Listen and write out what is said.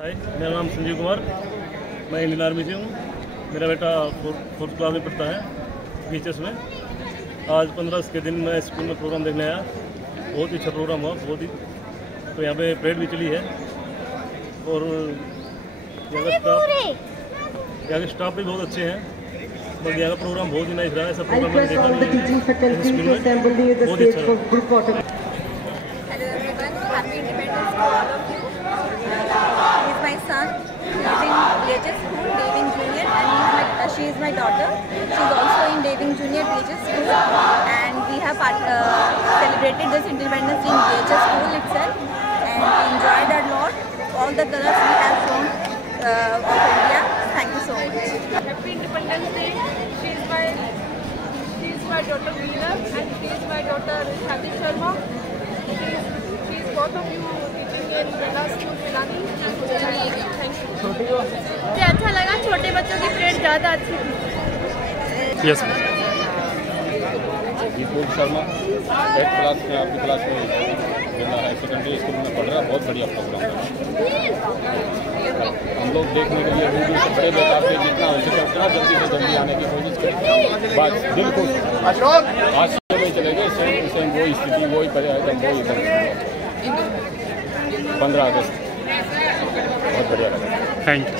हाय, मेरा नाम संजीव कुमार, मैं इंडियन आर्मी से हूँ। मेरा बेटा फोर्थ क्लास में पढ़ता है बीएचएस में। आज 15 अगस्त के दिन मैं स्कूल में प्रोग्राम देखने आया। बहुत ही अच्छा प्रोग्राम हुआ, बहुत ही। तो यहाँ पे परेड भी चली है और यहाँ के स्टाफ भी बहुत अच्छे हैं। बट यहाँ का प्रोग्राम बहुत ही नाइस रहा है। ऐसा प्रोग्राम मैंने देखा नहीं है स्कूल में, बहुत ही अच्छा। BHS School, Daving Junior, and she is my daughter. She is also in Daving Junior BHS School, and we have celebrated this Independence Day in BHS School itself, and we enjoyed a lot. All the colors we have shown of India. Thank you so much. Happy Independence Day. She is my daughter Veena, and she is my daughter Shadi Sharma. She is both of you teaching in Bella School, Pilani. Thank you. मुझे अच्छा लगा, छोटे बच्चों की parade ज़्यादा अच्छी थी। Yes Deepak Sharma 8th class में आपकी क्लास में हायर सेकेंडरी स्कूल में पढ़ रहा है। बहुत बढ़िया प्रोग्राम है। हम लोग देखने के लिए दूर से बड़े बेकार से जितना हो सके उतना जल्दी से जल्दी आने की कोशिश करें। बात दिल को आज में चले गए, सेम वही स्थिति, वही एकदम वही एकदम 15 अगस्त बहुत बढ़िया लगा। Thank you.